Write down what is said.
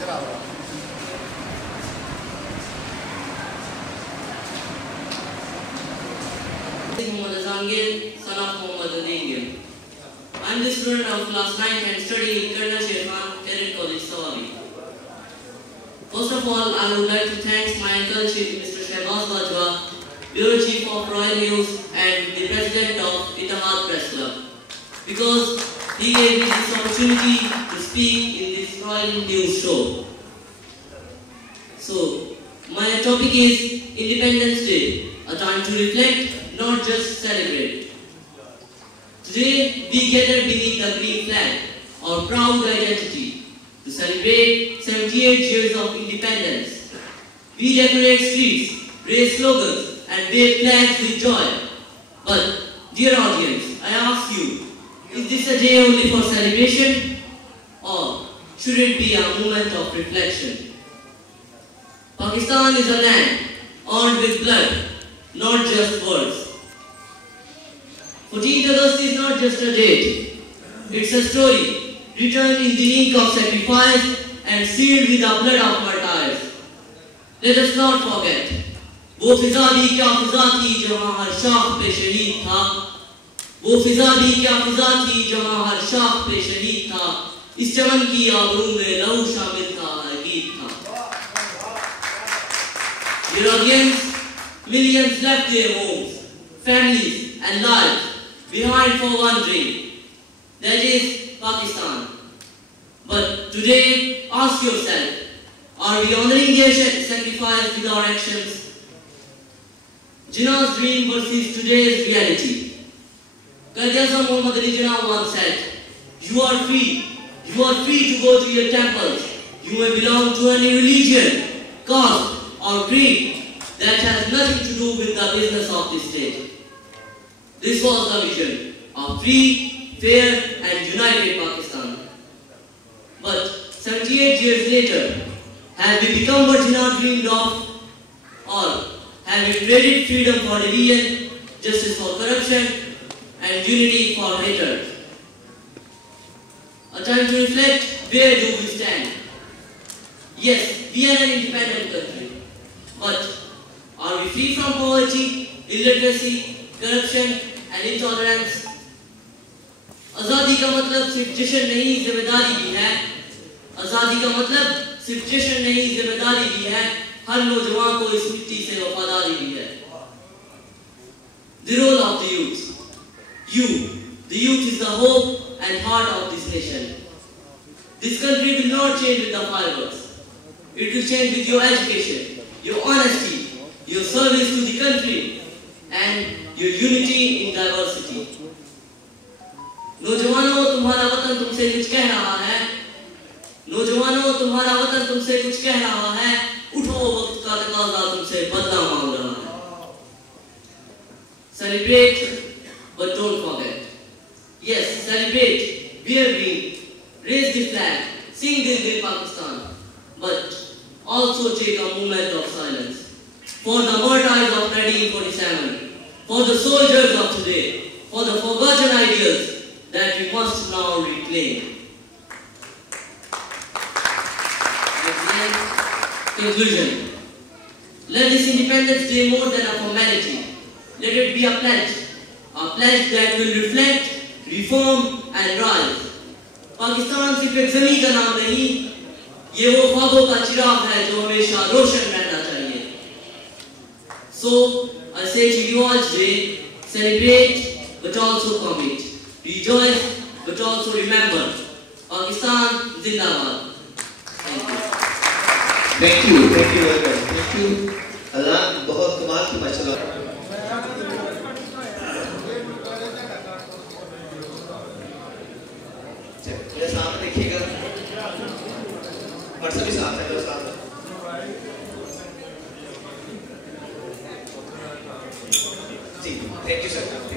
Muhammad Azangir, son of Muhammad Adingir. I am the student of class 9 and study in Colonel Sherman Cadet College, Sawabi. First of all, I would like to thank my uncle Chief Mr. Shehbaz Bajwa, Bureau Chief of Royal News and the President of Ittihad Press Club, because he gave me this opportunity to speak in this Royal News show. So, my topic is Independence Day, a time to reflect, not just celebrate. Today, we gather beneath the green flag, our proud identity, to celebrate 78 years of independence. We decorate streets, raise slogans, and wave flags with joy. But, dear audience, I ask you, is this a day only for celebration, or should it be a moment of reflection? Pakistan is a land earned with blood, not just words. 14th August is not just a date, it's a story written in the ink of sacrifice and sealed with the blood of martyrs. Let us not forget, वो फिजा भी क्या फिजा थी जहाँ हर शाख पे शहीद था, वो फिजा भी क्या फिजा थी जहाँ हर शाख पे शहीद था, इस चमन की आबरू में लहू शामिल था, हर गीत था. Dear audience, millions left their homes, families and lives behind for one dream, that is Pakistan. But today, ask yourself, are we honoring their sacrifice with our actions? Jinnah's dream versus today's reality. Qaid Azam Muhammad Ali Jinnah once said, you are free to go to your temples. You may belong to any religion, caste or creed that has nothing to do with the business of this state. This was the vision of free, fair and united Pakistan. But 78 years later, have we become what Jinnah dreamed of? Or have we traded freedom for division, justice for corruption and unity for hatred? A time to reflect, where do we stand? Yes, we are an independent country, but are we free from poverty, illiteracy, corruption and intolerance? आज़ादी का मतलब सिर्फ जश्न नहीं, जिम्मेदारी भी है. आज़ादी का मतलब सिर्फ जश्न नहीं, जिम्मेदारी भी है. हर नौजवान को इस मिट्टी से वफादारी भी है. The role of the youth. The youth is the hope and heart of this nation. This country will not change with the fireworks. It will change with your education, your honesty, your service to the country, and your unity in diversity. नौजवानों, तुम्हारा वतन तुमसे कुछ कह रहा है. नौजवानों, तुम्हारा वतन तुमसे कुछ कह रहा है. उठो, वक्त का तकाज़ा तुमसे बदला मांग रहा है. Celebrate, but don't forget. Yes, celebrate, wear green, raise the flag, sing Dil Dil Pakistan, but also take a moment of silence for the martyrs of 1947, for the soldiers of today, for the forgotten ideals that we must now reclaim. Conclusion. Let this Independence Day more than a formality. Let it be a pledge that will reflect, reform and rise. Pakistan सिर्फ एक ज़मीन का नाम नहीं, ये वो ख्वाबों का चिराग है जो हमेशा रोशन रहना चाहिए. So I say to you all today, celebrate but also commit. Rejoice but also remember. Pakistan Zindabad. Thank you welcome. Thank you. अल्लाह बहुत कमाल की माशाल्लाह. मेरे सामने देखिएगा, व्हाट्सएप भी साथ है. जी, थैंक यू सर.